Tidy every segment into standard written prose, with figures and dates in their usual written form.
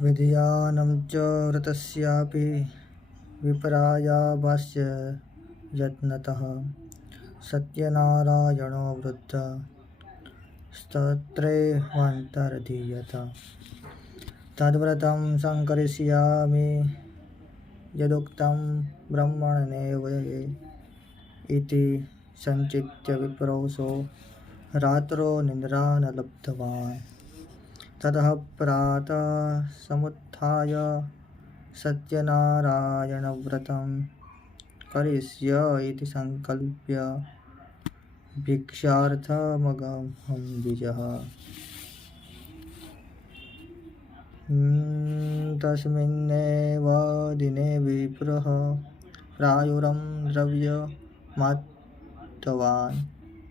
विधियानं च व्रतस्यापि विपरायाभास्य यत्नतः सत्यनारायणो वृद्ध स्तोत्रेऽवन्तर्धीयत। तद्व्रतं संकरिष्यामि यदुक्तं ब्रह्मणेव इति संचित्य विप्रोऽसौ रात्रौ निद्रा न लब्धवान्। ततः प्रातः समुत्थाय सत्यनारायणव्रतं करिष्य इति संकल्प्य भिक्षार्थमगमं द्विजः। तस्मिन्नेव दिने विप्रः प्रायुरं द्रव्यमात्तवान्।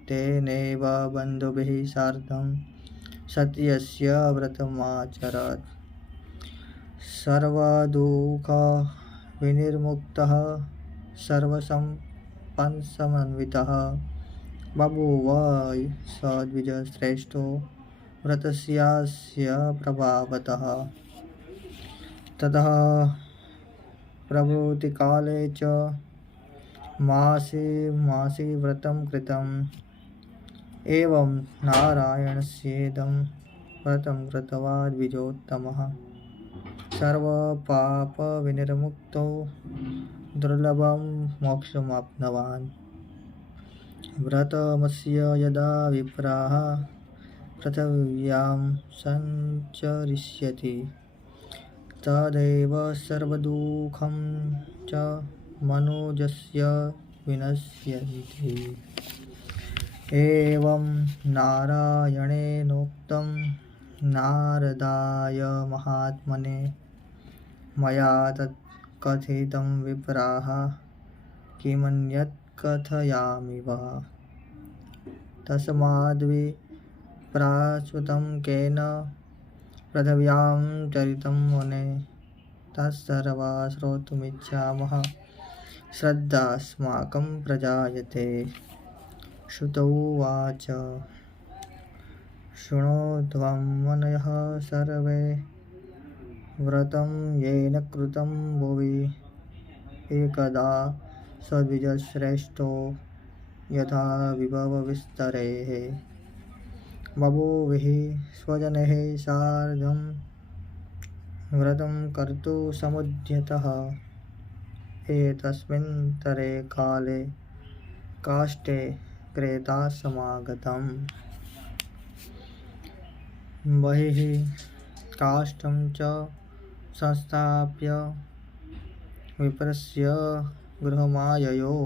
तेनैव बन्धुभिः सार्धं सत्यस्य व्रतमाचरत्। सर्वदुःखविनिर्मुक्तः सर्वसम्पत्समन्वितः बभूव स द्विजश्रेष्ठो व्रतस्यास्य प्रभावतः। ततः प्रभृतिकाले च मासी व्रतं कृतम्। एवं नारायणस्येदं व्रतं कृत्वा द्विजोत्तमः सर्वपापविनिर्मुक्तो दुर्लभं मोक्षमाप्तवान्। व्रतमस्य यदा विप्राः पृथिव्यां सञ्चरिष्यति तदैव सर्वदुःखं च मनुजस्य विनश्यति। एवं नारायणेनोक्तं नारदाय महात्मने मया तत् कथितं विप्राः किमन्यत् कथयामि वा। तस्माद्विप्राच्युतं केन पृथिव्यां चरितं मुने तत्सर्वा श्रोतुमिच्छामः श्रद्धास्माकं प्रजायते। श्रुत उवाच शृणोध्वं मुनयः सर्वे व्रतं येन कृतं भुवि एकदा सद्विजश्रेष्ठो यथा विभवविस्तरेः बभूविः स्वजनैः सार्धं व्रतं कर्तुं समुद्यतः। एतस्मिन्नन्तरे काले काष्ठे क्रेतासमागतम्। बहिः काष्ठं च संस्थाप्य विप्रस्य गृहमाययौ।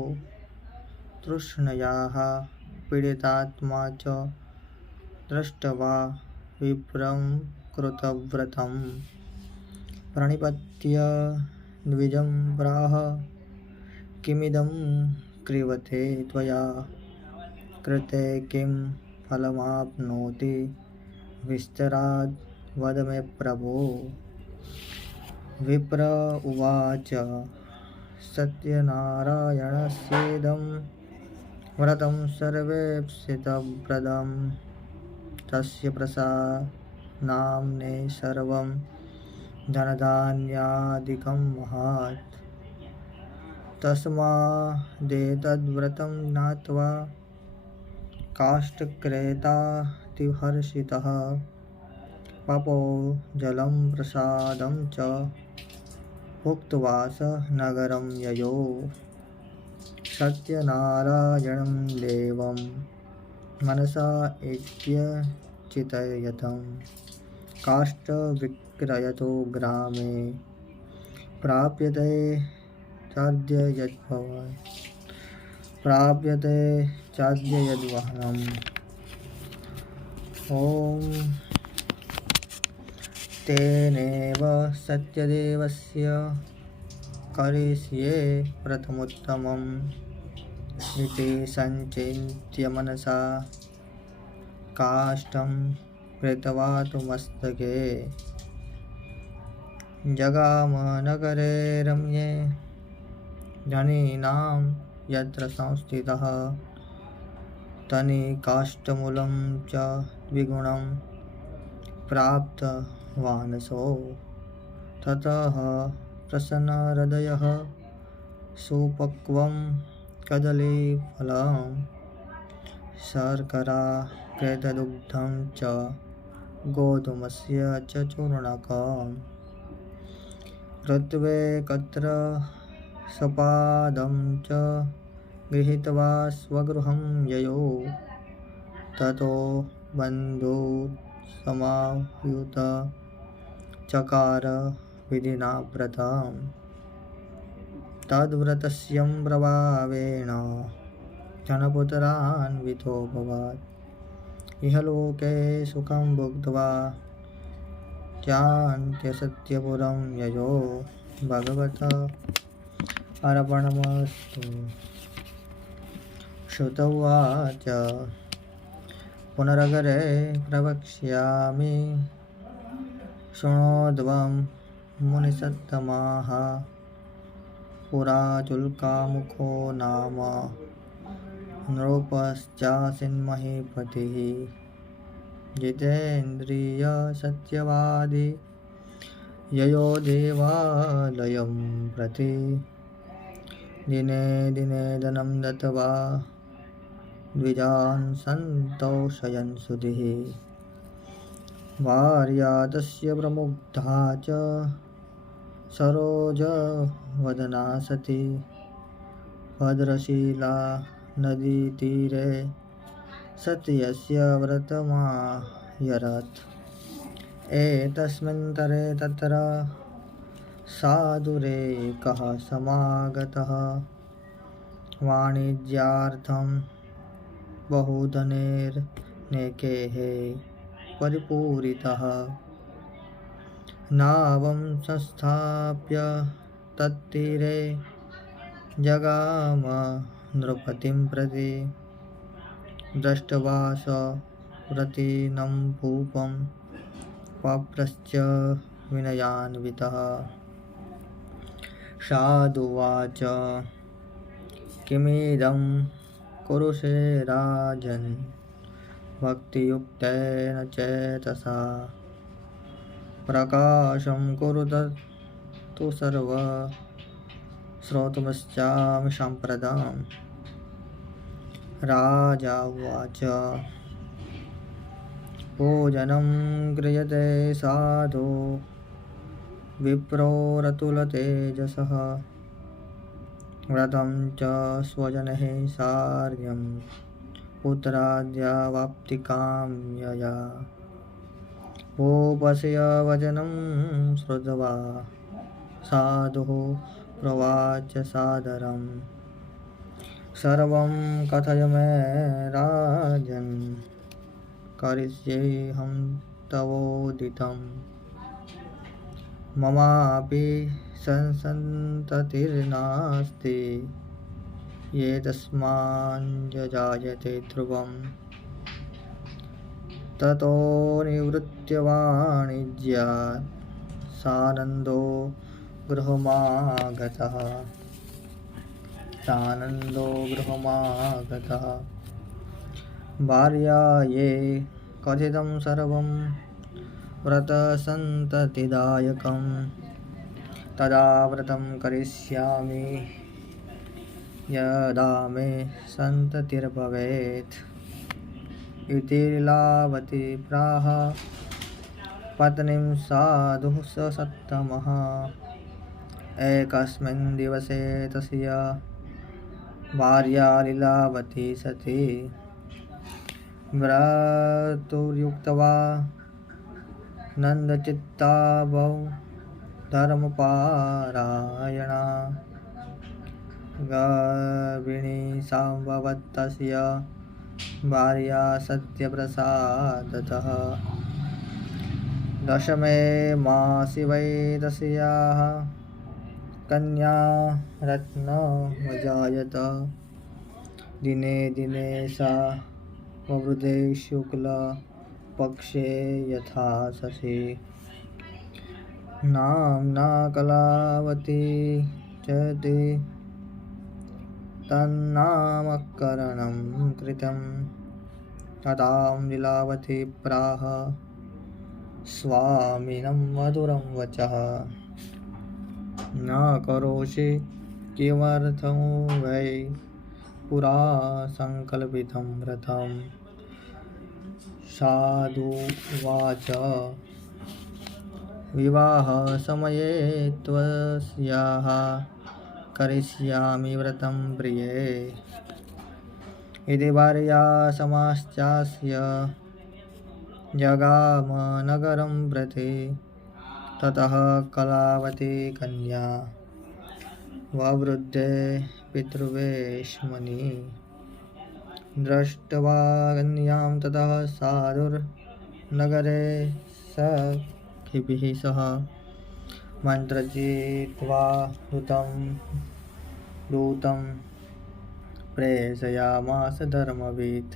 तृष्णयाः पीडितात्मा च दृष्ट्वा विप्रं कृतव्रतं प्रणिपत्य द्विजं प्राह किमिदं क्रियते त्वया कृते किं फलमाप्नोति विस्तराद् वद मे प्रभो। विप्र उवाच सत्यनारायणस्येदं व्रतं सर्वेप्सितप्रदं तस्य प्रसादान्ने सर्वं धनधान्यादिकं महत्। तस्मादेतद्व्रतं ज्ञात्वा काष्ठक्रेतातिहर्षितः पपौ जलं प्रसादं च भुक्त्वा स नगरं ययौ। सत्यनारायणं देवं मनसा चिन्तयतं काष्ठविक्रयतो ग्रामे प्राप्यते चाद्य यद्वहनम्। ॐ तेनेव सत्यदेवस्य करिष्ये व्रतमुत्तमम् इति संचिन्त्य मनसा काष्ठं कृत्वा तु मस्तके जगाम नगरे रम्ये धनीनां यत्र संस्थितः। तनिकाष्ठमूलं च द्विगुणं प्राप्तवानसौ ततः प्रसन्नहृदयः सुपक्वं कदलीफलं शर्करा प्रेतदुग्धं च गोधूमस्य च चूर्णकम् ऋत्वेकत्र सपादं च गृहीत्वा स्वगृहं ययौ ततो बन्धुसमायुत चकार विधिना व्रतम् तद्व्रतस्यं प्रभावेण जनपुत्रान्वितोऽभवत् इहलोके सुखं भुक्त्वा चान्त्यसत्यपुरं ययो भगवत अर्पणमस्तु। श्रुत उवाच पुनरगरे प्रवक्ष्यामि शृणोध्वं मुनिसत्तमाः पुरा चुल्कामुखो नाम नृपश्चासीन्महीपतिः जितेन्द्रिय सत्यवादी ययो देवालयं प्रति दिने दिने धनं दत्त्वा द्विजान् सन्तोषयन् सुधीः भार्या तस्य प्रमुग्धा च सरोजवदना सती भद्रशीला नदीतीरे सत्यस्य व्रतमायरत् एतस्मिन्तरे तत्र साधुरेकः समागतः वाणिज्यार्थं बहुधनेर्नेकेः परिपूरितः नावं संस्थाप्य तत्तीरे जगाम नृपतिं प्रति दृष्ट्वा स व्रतिनं भूपं पप्रश्च विनयान्वितः साधुवाच किमिदं कुरुषे राजन् भक्तियुक्तेन चेतसा प्रकाशं कुरुत तु सर्व श्रोतुमिच्छामि साम्प्रतम् राजा उवाच भोजनं क्रियते साधु विप्रोरतुलतेजसः व्रतं च स्वजनैः सार्धं पुत्राद्यावाप्तिकाम्यया भूपस्य वचनं श्रुत्वा साधुः प्रवाच सादरम् सर्वं कथय मे राजन् करिष्येऽहं तवोदितं ममापि संसन्ततिर्नास्ति ये तस्माञ्जायते ध्रुवम् ततो निवृत्य वाणिज्यात् सानन्दो गृहमागतः भार्यायै कथितं सर्वं व्रतसन्ततिदायकं तदा व्रतं करिष्यामि यदा मे सन्ततिर्भवेत् इति लीलावती प्राह पत्नीं साधुः स सत्तमः एकस्मिन् दिवसे तस्य भार्या लीलावती सती व्रतुर्युक्त्वा नन्दचित्ता बहु धर्मपारायणा गर्भिणी सम्भवत् तस्य भार्या सत्यप्रसादतः दशमे मासि वै तस्याः कन्या रत्नमजायत दिने दिने सा ववृद्धे शुक्लपक्षे यथा शशि नाम्ना कलावती चेति तन्नामकरणं कृतं ततां लीलावती प्राह स्वामिनं मधुरं वचः न करोषि किमर्थं वै पुरा संकल्पितं रथं साधुवाच विवाहसमये त्वस्याः करिष्यामि व्रतं प्रिये इति भार्या समाश्चास्य जगाम नगरं प्रति ततः कलावती कन्या ववृद्धे पितृवेश्मनि दृष्ट्वा कन्यां ततः साधुर्नगरे सखिभिः सह मन्त्रजित्वा दूतं प्रेषयामास धर्मवित्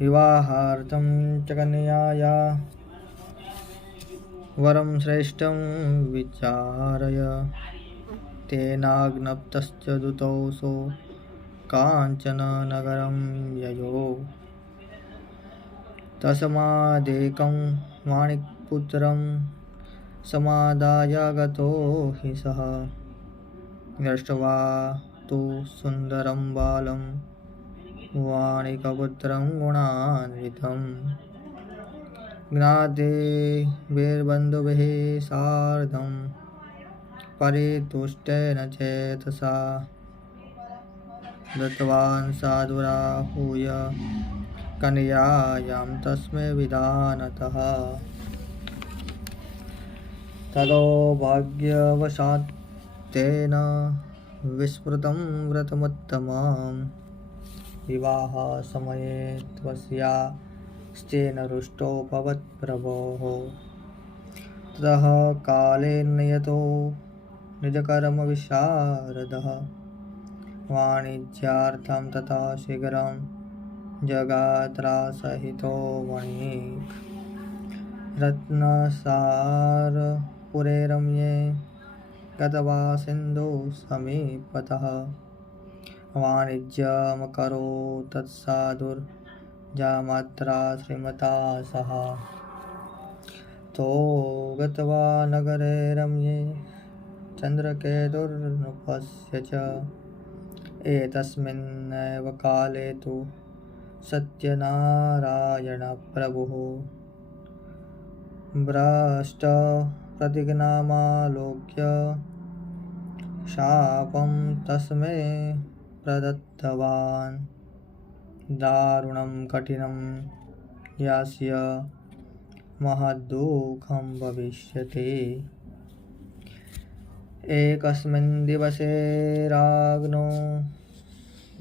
विवाहार्थं च कन्याया वरं श्रेष्ठं विचारय तेनाज्ञप्तश्च दूतोऽसौ काञ्चन नगरं ययो तस्मादेकं माणिकपुत्रं समादाय गतो हि सः दृष्ट्वा तु सुन्दरं बालं वाणिकपुत्रं गुणान्वितं ज्ञातिभिर्बन्धुभिः सार्धं परितुष्टेन चेतसा दत्तवान् साधुराहूय कन्यायां तस्मै विधानतः ततो भाग्यवशात् तेन विस्मृतं व्रतमुत्तमम् विवाहसमये त्वस्यास्तेन रुष्टोऽभवत् प्रभोः ततः कालेन यतो निजकर्मविशारदः वाणिज्यार्थं तथा शीघ्रं जगात्रासहितो वणिक् रत्नसारपुरे रम्ये गत्वा सिन्धुसमीपतः वाणिज्यमकरोत् तत्साधुर्जामात्रा श्रीमता सह तो गत्वा नगरे रम्ये चन्द्रकेतुर्नृपस्य च एतस्मिन्नेव काले तु सत्यनारायणप्रभुः भ्रष्टप्रतिज्ञामालोक्य शापं तस्मै प्रदत्तवान् दारुणं कठिनं यास्य महद्दुःखं भविष्यति एकस्मिन् दिवसे राज्ञो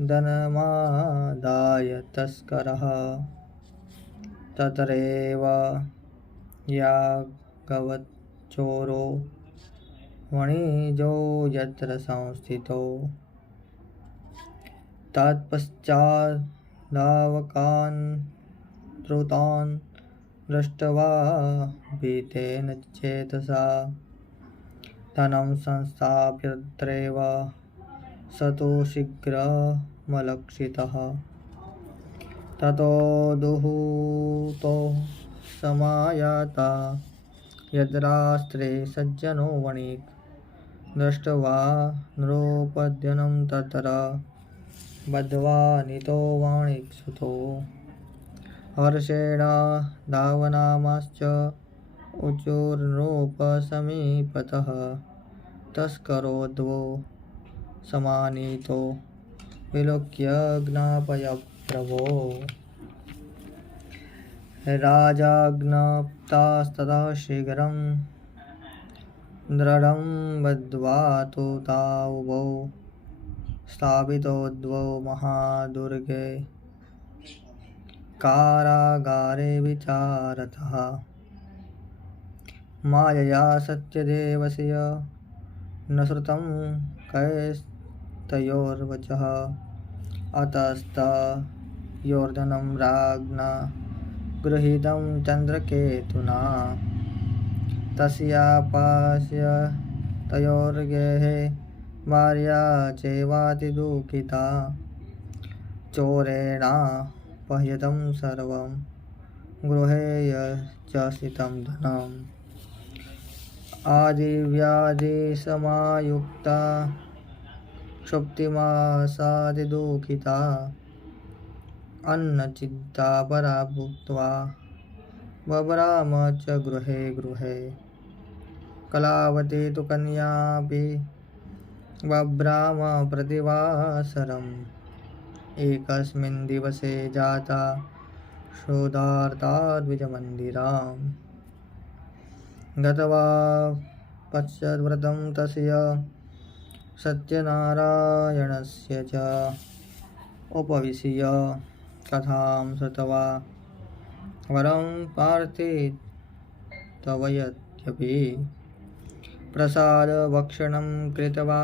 धनमादाय तस्करः तत्रैव यागवत् चोरो वणिजो यत्र संस्थितो तत्पश्चात् धावकान् द्रुतान् दृष्ट्वा भीतेन चेतसा धनं संस्थाप्य तत्रैव स तु शीघ्रमलक्षितः ततो दुहूतो समायाता यद्रास्त्रे सज्जनो वणिक् दृष्ट्वा नृपद्यनं तत्र बद्ध्वा नीतो वाणिक्सुतो हर्षेण धावनामाश्च उचुर्नृपसमीपतः तस्करो द्वौ समानीतो विलोक्य ज्ञापय प्रभो राजाज्ञप्तास्ततः शीघ्रं दृढं बद्ध्वा तु तावुभौ स्थापितो द्वौ महादुर्गे कारागारे विचारतः मायया सत्यदेवस्य न श्रुतं कैस्तयोर्वचः अतस्तयोर्धनं राज्ञा गृहीतं चन्द्रकेतुना तस्यापास्य तयोर्गेः भार्या चैवातिदुःखिता चोरेणापहृतं सर्वं गृहे यच्चितं धनम् आदिव्याधिसमायुक्ता क्षुप्तिमासादिदुःखिता अन्नचित्ता परा भूत्वा बभ्राम च गृहे गृहे कलावती तु कन्यापि बभ्राम प्रतिवासरम् एकस्मिन् दिवसे जाता शोधार्ता द्विजमन्दिराम् गत्वा पश्चाद्व्रतं तस्य सत्यनारायणस्य च उपविश्य कथां श्रुत्वा वरं प्रार्थितव्यद्यपि प्रसादभक्षणं कृत्वा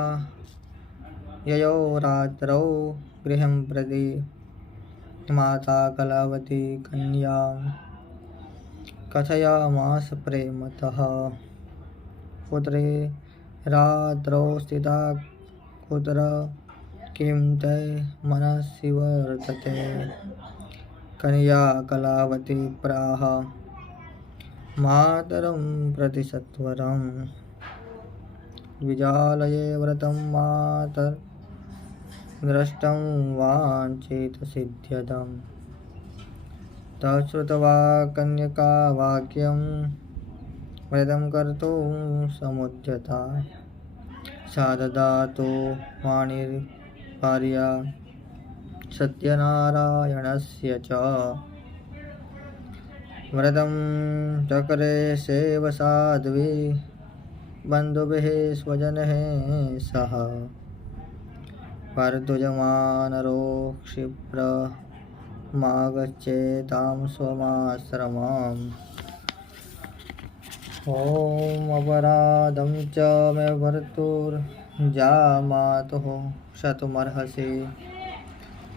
ययौ रात्रौ गृहं प्रति माता कलावती कन्यां कथयामास प्रेमतः पुत्रे रात्रौ स्थिता कुत्र किं ते मनसि वर्तते कन्या कलावती प्राह मातरं प्रति सत्वरम् द्विजालये व्रतं मातर्द्रष्टुं वाञ्छितसिद्ध्यदम् तच्छ्रुत्वा कन्यका वाक्यं व्रतं कर्तुं समुद्यता सा ददातु वाणीर्भार्या सत्यनारायणस्य च व्रतं चक्रे सेव साध्वी बन्धुभिः स्वजनैः सह परतुजमानरो क्षिप्रमागच्छेतां स्वमाश्रमम् ॐ अपराधं च मे भर्तुर्जामातुः शतुमर्हसि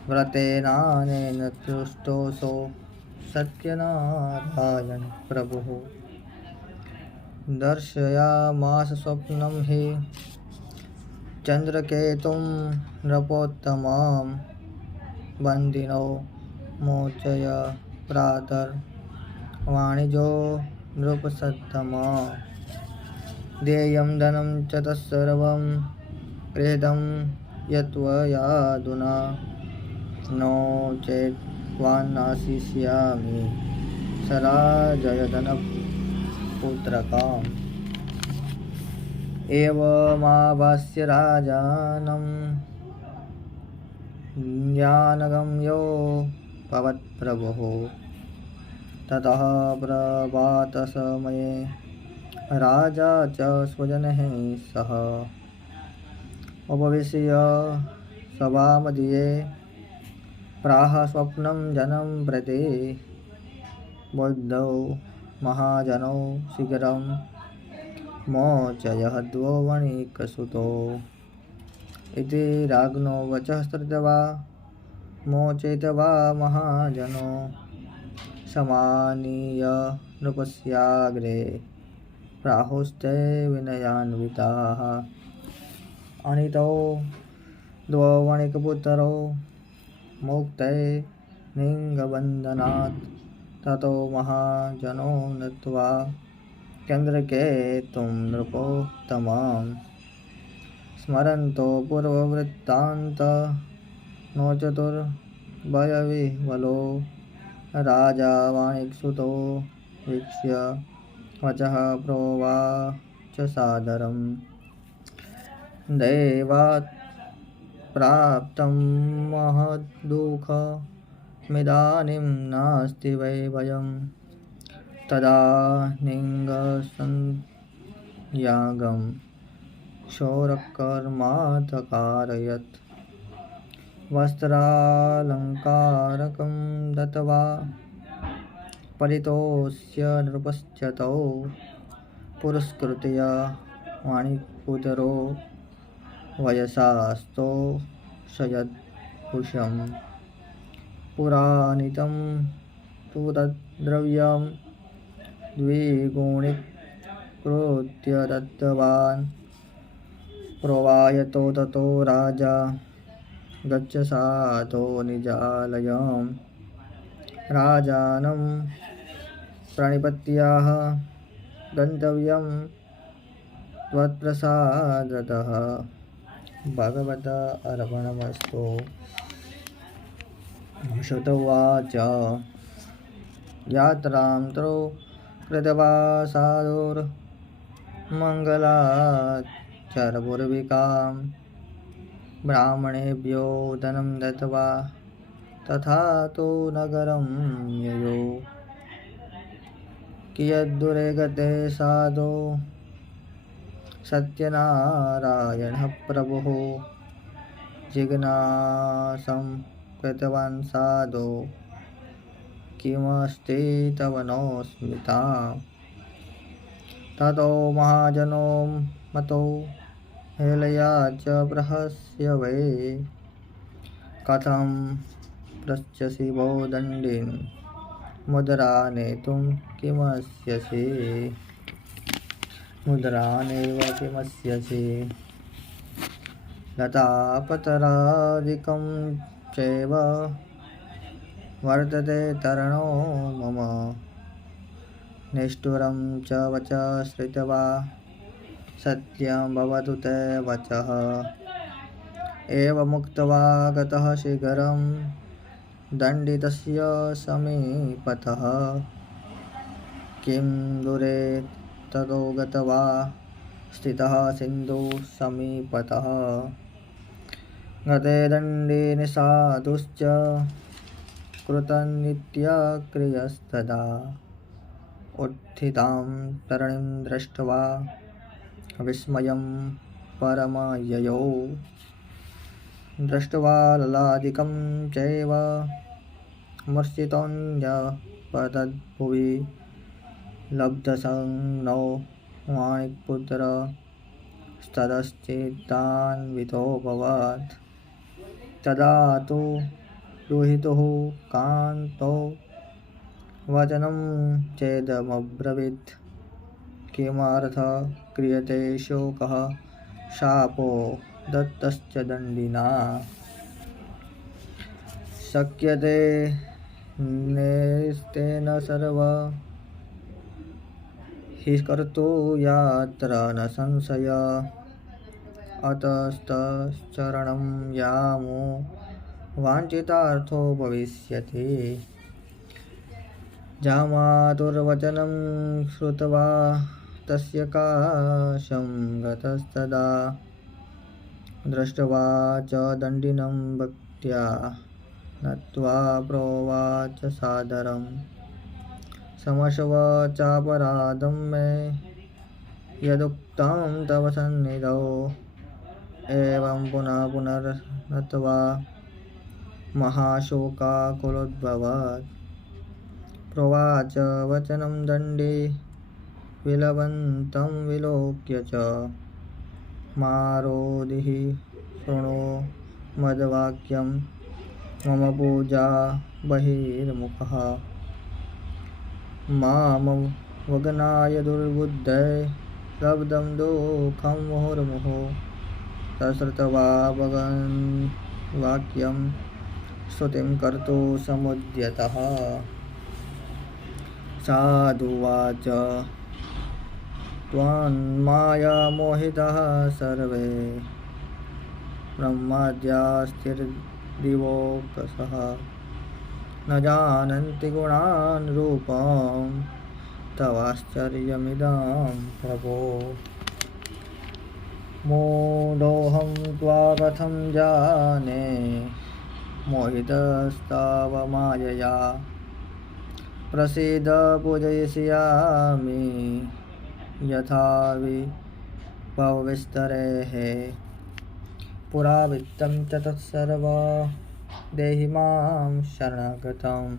व्रतेनानेन तुष्टोऽसौ सत्यनारायण प्रभुः दर्शयामास स्वप्नं हि चन्द्रकेतुं नृपोत्तमं बन्दिनो मोचय प्रातर्वाणिजो नृपसत्तमा देयं धनं च तत्सर्वं गृहीतं यत्त्वयाधुना नो चेत् त्वान्नाशिष्यामि सराजयधनपुत्रकाम् एवमाभास्य राजानं ज्ञानगम्यो भवत्प्रभुः ततः प्रभातसमये राजा च स्वजनैः सह उपविश्य सभामध्ये प्राह स्वप्नं जनं प्रति बुद्धौ महाजनौ शीघ्रं मोचयह्वो वणिकसुतो इति राज्ञो वचः श्रुत्वा मोचयित्वा महाजनो समानीय नृपस्याग्रे प्राहुस्ते विनयान्विताः अनितौ द्वौ वणिकपुत्रौ मुक्ते निङ्गबन्धनात् ततो महाजनो नत्वा चन्द्रकेतुं नृपोत्तमं स्मरन्तो पूर्ववृत्तान्त नो चतुर्भयविह्वलो राजा वाणिकसुतो वीक्ष्य वचः प्रोवाच सादरं दैवात् प्राप्तं महद्दुःखमिदानीं नास्ति वै भयं तदा निङ्गसंयागं क्षौरकर्मात् वस्त्रालङ्कारकं दत्त्वा परितोष्य नृपश्चतौ पुरस्कृत्य वाणिकपुत्रो वयसास्तो शयद्भूषं पुराणितं तु तद्द्रव्यं द्विगुणीकृत्य दत्तवान् प्रोवायतो ततो राजा गच्छ साधो निजालयं राजानं प्रणिपत्याः गन्तव्यं त्वत्प्रसादतः। भगवत अर्पणमस्तु। श्रुतोवाच यात्रां तरो कृत्वा साधुर्मङ्गलाचरपूर्विकां ब्राह्मणेभ्यो धनं दत्त्वा तथा तु नगरं ययौ। कियद्दूरे गते साधो सत्यनारायणः प्रभुः जिज्ञासां कृतवान् साधो किमस्ति तव नो स्मिता। ततो महाजनो मतो हेलया च प्रहस्य वै कथं पृच्छसि वो दण्डिन् मुद्रा नेतुं किमस्यसि। मुद्रानेव किमस्यसि। लतापतरादिकं चैव वर्तते तरणो मम। निष्ठुरं च वच श्रुत्वा सत्यं भवतु ते वचः। एवमुक्त्वा गतः शीघ्रं दण्डितस्य समीपतः। किं दूरे ततो गत्वा स्थितः सिन्धुसमीपतः। गते दण्डिनि साधुश्च कृतनित्यक्रियस्तदा। उत्थितां तरणीं दृष्ट्वा विस्मयं परमययौ। दृष्ट्वा ललादिकं चैव मूर्छितोऽन्यपतद्भुवि। लब्धसंज्ञो माणिकपुत्रस्ततश्चित्तान्वितोऽभवत्। तदा तु दुहितुः कान्तो वचनं चेदमब्रवीत्। किमर्थं क्रियते शोकः शापो दत्तश्च दण्डिना। शक्यते नेस्तेन सर्व हि कर्तुं यत्र न संशय। अतस्तच्चरणं यामो वाञ्छितार्थो भविष्यति। जामातुर्वचनं श्रुत्वा तस्य काशं गतस्तदा। दृष्ट्वा च दण्डिनं भक्त्या नत्वा प्रोवाच सादरम्। क्षमस्व चापराधं मे यदुक्तं तव सन्निधौ। एवं पुनः पुनर्नत्वा महाशोकाकुलोद्भवत्। प्रोवाच वचनं दण्डी विलपन्तं विलोक्य च। मारोदिः शृणु मद्वाक्यं मम पूजा बहिर्मुखः। मामवगनाय दुर्बुद्धे लब्धं दुःखं मुहुर्मुहुः। तच्छ्रुत्वा भगवन् वाक्यं स्तुतिं कर्तुं समुद्यतः। साधुवाच त्वन्मायामोहिताः सर्वे ब्रह्माद्यास्तिर्दिवोऽकसः। न जानन्ति गुणान् रूपं तवाश्चर्यमिदं प्रभो। मूढोऽहं त्वा कथं जाने मोहितस्तव मायया। प्रसीद पूजयिष्यामि यथा विभवविस्तरेः। पुरा वित्तं च तत्सर्वं देहि मां शरणागतं।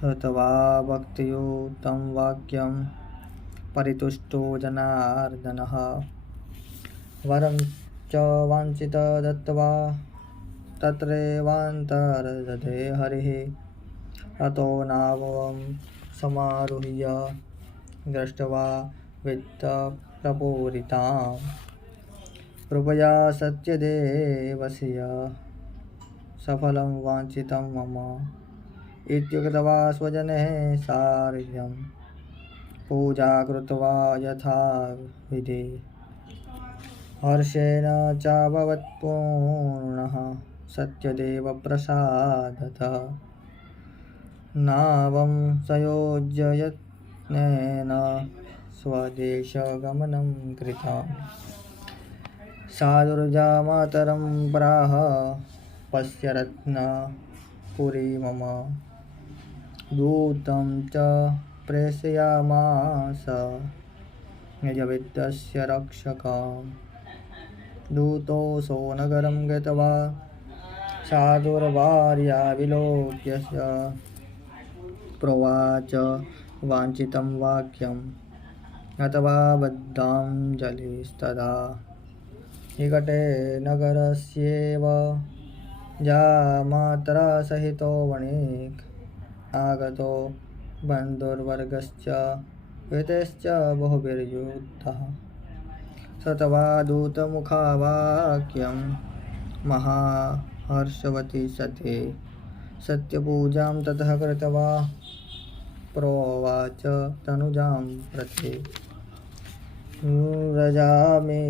श्रुत्वा भक्तियुक्तं वाक्यं परितुष्टो जनार्दनः। वरं च वाञ्छितं दत्त्वा तत्रैवान्तर्दधे हरिः। ततो नावं समारुह्य दृष्ट्वा वित्तप्रपूरितां। कृपया सत्यदेवस्य सफलं वाञ्छितं मम। इत्युक्त्वा स्वजनैः सार्धं पूजा कृत्वा यथाविधि हर्षेण चाभवत् पूर्णः सत्यदेवप्रसादतः नावं संयोज्य यत्नेन स्वदेशगमनं कृतम् साधुर्जा मातरं प्राह पश्य रत्नपुरी मम दूतं च प्रेषयामास निजवित्तस्य रक्षकम् दूतोऽसौ नगरं गत्वा साधुर्भार्या विलोक्य प्रोवाच वाञ्छितं वाक्यम् अथवा बद्धाञ्जलिस्तदा निकटे नगरस्येव जामात्रा सहितो वणिक् आगतो बन्धुर्वर्गश्च एतैश्च बहुभिर्युक्तः सतवा दूतमुखावाक्यं महाहर्षवती सती सत्यपूजां ततः कृत्वा प्रोवाच तनुजां प्रति व्रजामि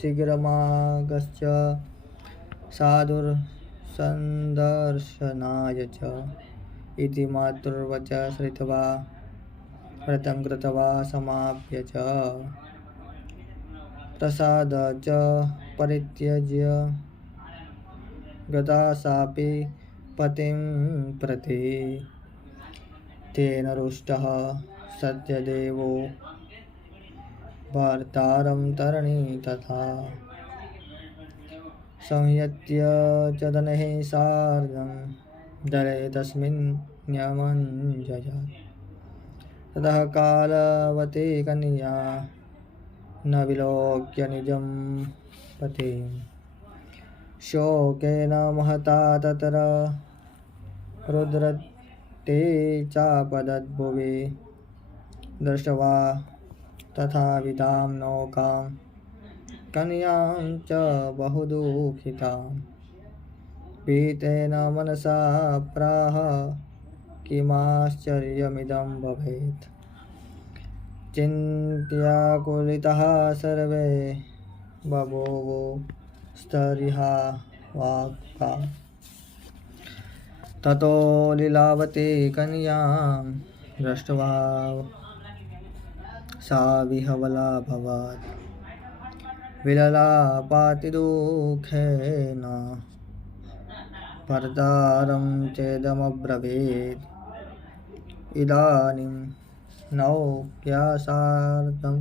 शीघ्रमागच्छ साधुर्सन्दर्शनाय च इति मातुर्वच श्रुत्वा व्रतं कृत्वा समाप्य च प्रसाद च परित्यज्य गता सापि पतिं प्रति तेन रुष्टः सत्यदेवो भर्तारं तरणि तथा संयत्य च दनैः सार्धं दले तस्मिन् न्यमञ्जयत् ततः कालवती कन्या न विलोक्य निजं पतिं शोकेन महता तत्र रुद्रते चापदद्भुवि दृष्ट्वा तथाविधां नौकां कन्यां च बहुदुःखितां पीतेन मनसा प्राह किमाश्चर्यमिदं भवेत् चिन्त्याकुलितः सर्वे बभूवो स्तरिहा वाक्का ततो लीलावती कन्यां दृष्ट्वा सा विह्वलाभवत् विललापातिदुःखेन भर्तारं चेदमब्रवीत् इदानीं नौक्या सार्धं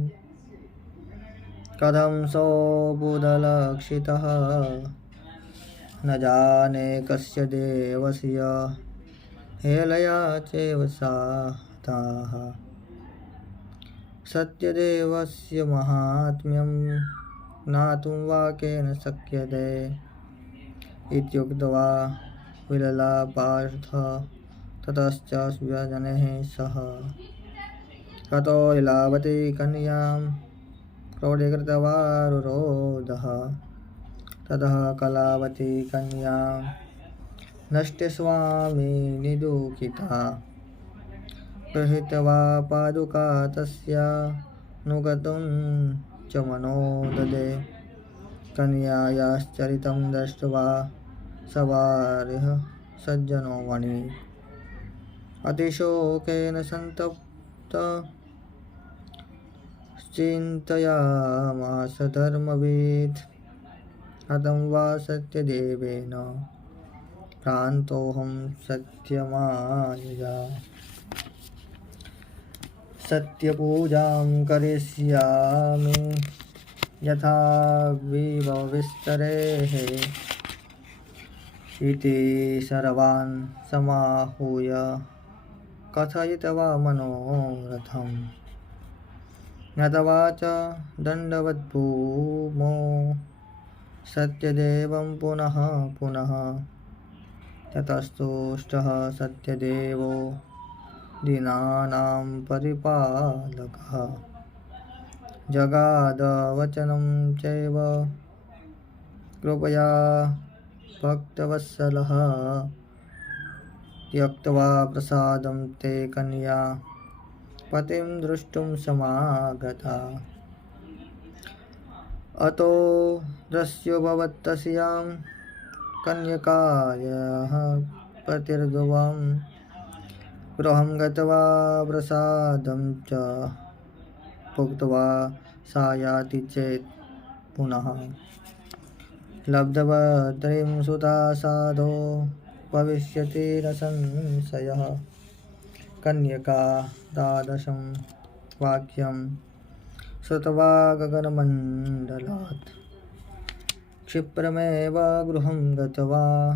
कथं सोऽबुधलक्षितः न जाने कस्य देवस्य हेलया चैव साताः सत्यदेवस्य महात्म्यं ज्ञातुं वा केन शक्यते इत्युक्त्वा विललापार्थ ततश्च स्वजनैः सह ततो लीलावती कन्यां क्रोडीकृत्वा रुरोधः ततः कलावती कन्यां नष्टस्वामिनि दुःखिता गृहीत्वा पादुका तस्यानुगतुं च मनो ददे कन्यायाश्चरितं दृष्ट्वा सवार्यः सज्जनो मणि अतिशोकेन सन्तप्त चिन्तयामास धर्मवित् हतं वा सत्यदेवेन भ्रान्तोऽहं सत्यमायया सत्यपूजां करिष्यामि यथा विभवविस्तरेः इति सर्वान् समाहूय कथयित्वा मनोरथम् ज्ञात्वा च दण्डवद्भूमौ सत्यदेवं पुनः पुनः ततस्तुष्टः सत्यदेवो दीनानां परिपालकः जगादवचनं चैव कृपया भक्तवत्सलः त्यक्त्वा प्रसादं ते कन्या पतिं द्रष्टुं समागता। अतो दस्यो भवत्तस्यां कन्यकायाः पतिर्ध्रुवं गृहं गत्वा प्रसादं च भुक्त्वा सा याति चेत् पुनः लब्धवतीं सुता साधो भविष्यति न संशयः। कन्यका द्वादशं वाक्यं श्रुत्वा गगनमण्डलात् क्षिप्रमेव गृहं गत्वा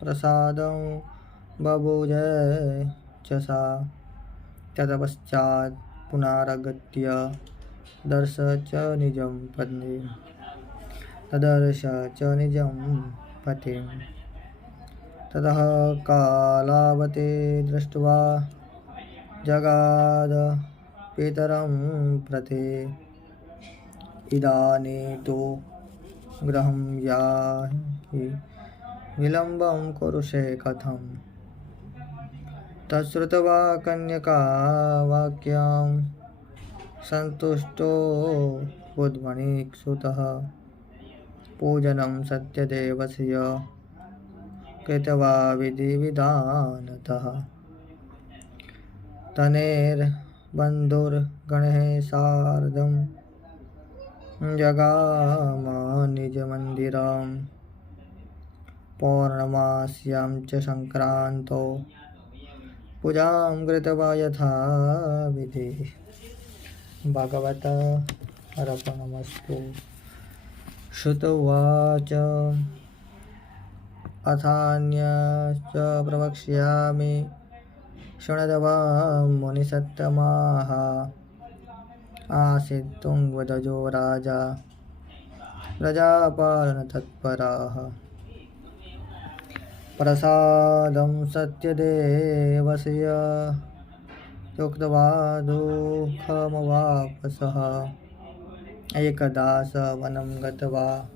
प्रसादं बभूजे च सा। ततपश्चात् पुनरागत्य दर्श च निजं पत्नीं तदर्श च निजं पतिं। ततः कालावती दृष्ट्वा जगाद पितरं प्रति। इदानीं तु गृहं याहि विलम्बं कुरुषे कथम्। तच्छ्रुत्वा कन्यका वाक्यं सन्तुष्टो बुद्ध्वनिक्षुतः पूजनं सत्यदेवस्य कृत्वा विधिविधानतः। तनैर्बन्धुर्गणैः सार्धं जगाम निजमन्दिरं पौर्णमास्यां च संक्रान्तौ पूजां कृत्वा यथाविधि। भगवत अर्पणमस्तु। श्रुत उवाच अथान्यश्च प्रवक्ष्यामि शृणुध्वा मुनिसत्तमाः। आसीत् तुङ्गध्वजो राजा प्रजापालनतत्परः। प्रसादं सत्यदेवस्य त्यक्त्वा दुःखमवापसः। एकदा स वनं गत्वा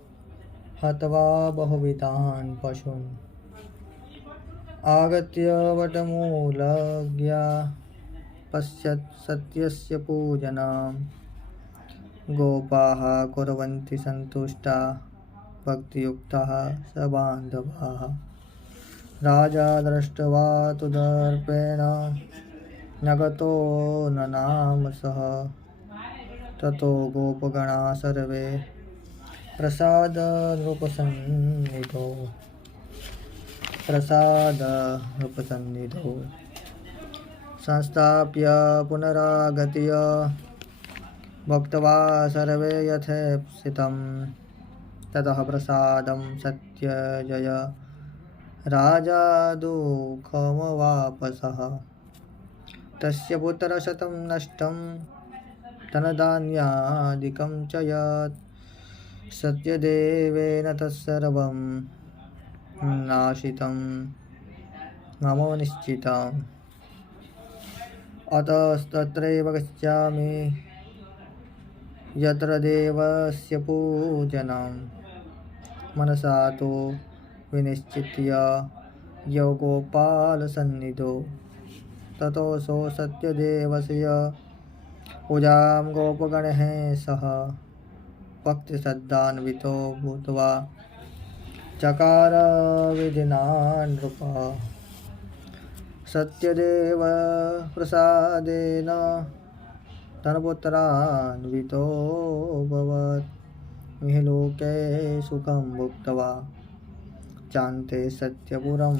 हत्वा बहुविधान् पशून् आगत्य वटमूलज्ञा पश्यत् सत्यस्य पूजनं। गोपाः कुर्वन्ति सन्तुष्टा भक्तियुक्ताः स बान्धवाः। राजा दृष्ट्वा तु दर्पेण न गतो न नाम सः। ततो गोपगणा सर्वे प्रसादरूपसन्निधौ संस्थाप्य पुनरागत्य भुक्त्वा सर्वे यथेप्सितं। ततः प्रसादं सत्यजय राजा दुःखमवापसः। तस्य पुत्रशतं नष्टं धनधान्यादिकं च यत् सत्यदेवेन तत्सर्वं नाशितं मम निश्चितम्। अतस्तत्रैव गच्छामि यत्र देवस्य पूजनं। मनसा तु विनिश्चित्य यो गोपालसन्निधौ ततोऽसौ सत्यदेवस्य पूजां गोपगणैः सह भक्तिश्रद्धान्वितो भूत्वा चकार विधिना नृप। सत्यदेव प्रसादेन धनपुत्रान्वितोऽभवत्। इहलोके सुखं भुक्त्वा चान्ते सत्यपुरं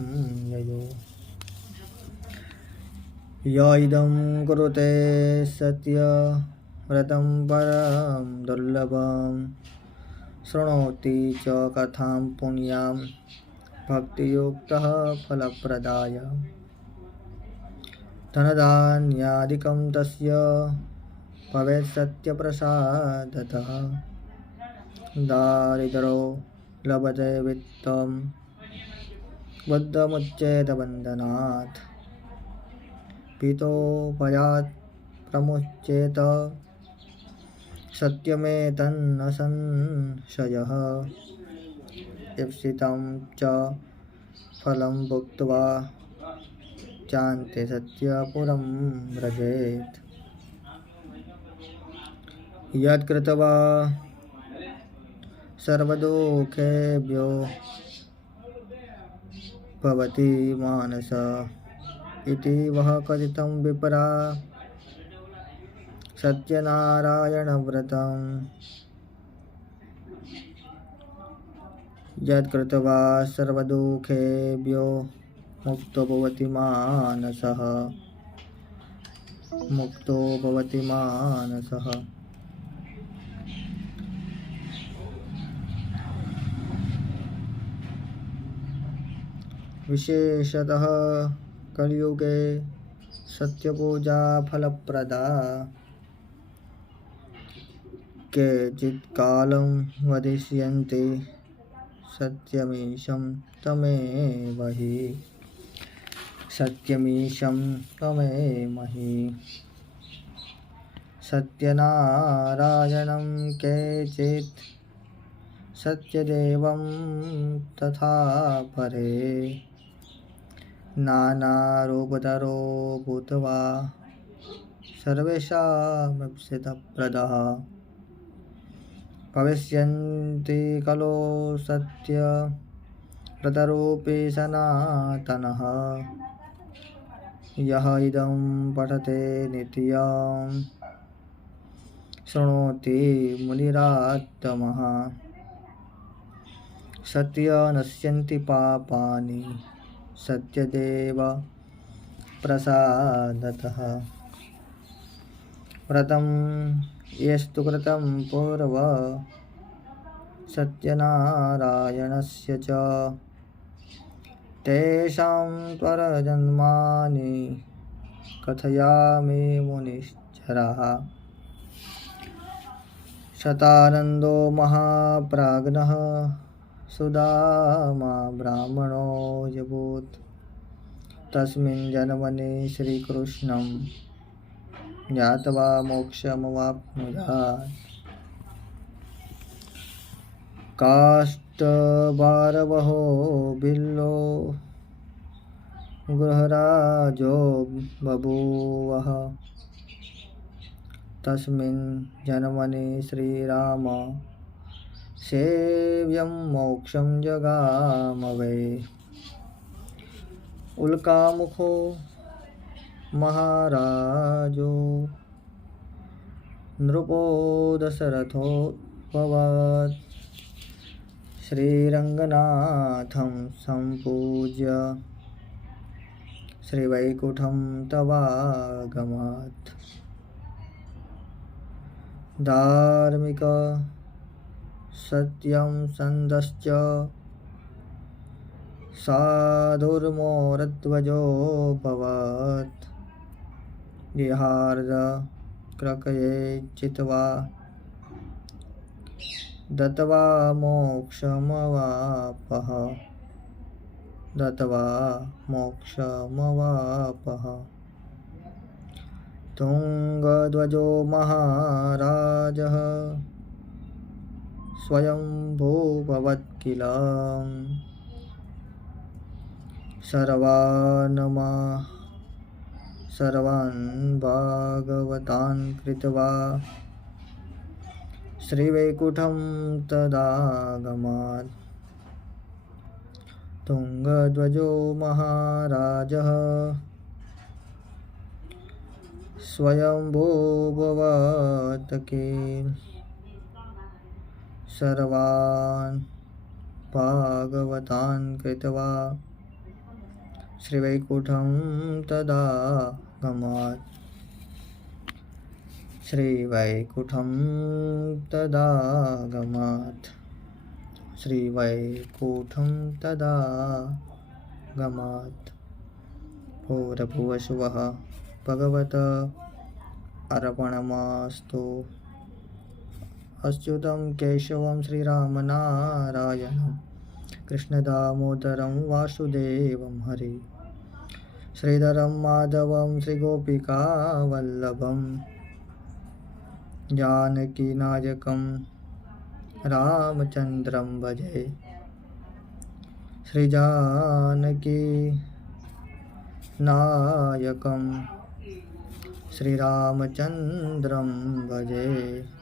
ययौ। य इदं कुरुते सत्यव्रतं परं दुर्लभं। शृणोति च कथां पुण्यां भक्तियुक्तः फलप्रदाय। धनधान्यादिकं तस्य भवेत् सत्यप्रसादतः। दारिद्रो लभते वित्तं बुद्धमुच्येत बन्धनात्। पीतोपयात् प्रमुच्येत सत्यमेतन्न संशयः। ईप्सितं च फलं भुक्त्वा चान्ते सत्यपुरं व्रजेत्। यत्कृत्वा सर्वदुःखेभ्यो भवति मानस इति वह कथितं विपरा सत्यनारायणव्रतम्। यत्कृत्वा सर्वदुःखेभ्यो मुक्तो भवति मानसः, मुक्तो भवति मानसः। विशेषतः कलियुगे सत्यपूजा फलप्रदा। केचित् कालं वदिष्यन्ति सत्यमीशं तमेव हि, सत्यमीशं तमेमहि। सत्यनारायणं केचित् सत्यदेवं तथा परे, नानारूपधरो भूत्वा सर्वेषामप्सितप्रदः। भविष्यन्ति खलु सत्यव्रतरूपी सनातनः, यः इदं पठते नित्यं शृणोति मुनिरात्तमः। सत्यनश्यन्ति पापानि सत्यदेव प्रसादतः। व्रतं यस्तु कृतं पूर्व सत्यनारायणस्य च, तेषां त्वरजन्मानि कथयामि मुनिश्चरः। शतानन्दो महाप्राज्ञः सुदामा ब्राह्मणो यभूत्, तस्मिन् जन्मनि श्रीकृष्णं ज्ञात्वा मोक्षमवाप्नुयात्। काष्ठभारवहो बिल्लो गृहराजो बभूवः, तस्मिन् जन्मनि श्रीराम सेव्यं मोक्षं जगाम वै। उल्कामुखो महाराजो नृपो दशरथोऽभवत्, श्रीरङ्गनाथं सम्पूज्य श्रीवैकुण्ठं तवागमत्। धार्मिक सत्यं सन्दश्च साधुर्मोरध्वजो भवत्, विहार्द क्रकये चित्वा दत्वा मोक्षमवापः, दत्वा मोक्षमवापः। तुङ्गध्वजो महाराजः स्वयंभूभवत् किल, सर्वान् भागवतान् कृत्वा श्रीवैकुण्ठं तदागमत्। तुङ्गध्वजो महाराजः स्वयंभूभवत् किल, सर्वान् भागवतान् कृत्वा श्रीवैकुण्ठं तदागमत्। श्रीवैकुण्ठं तदागमत्, श्रीवैकुण्ठं तदागमत्। भूर्भुवस्सुवः भगवत अर्पणमस्तु। अच्युतं केशवं श्रीरामनारायणं कृष्णदामोदरं वासुदेवं हरि, श्रीधरं माधवं श्रीगोपिकावल्लभं, जानकीनायकं रामचन्द्रं भजे। श्रीजानकी नायकं श्रीरामचन्द्रं भजे।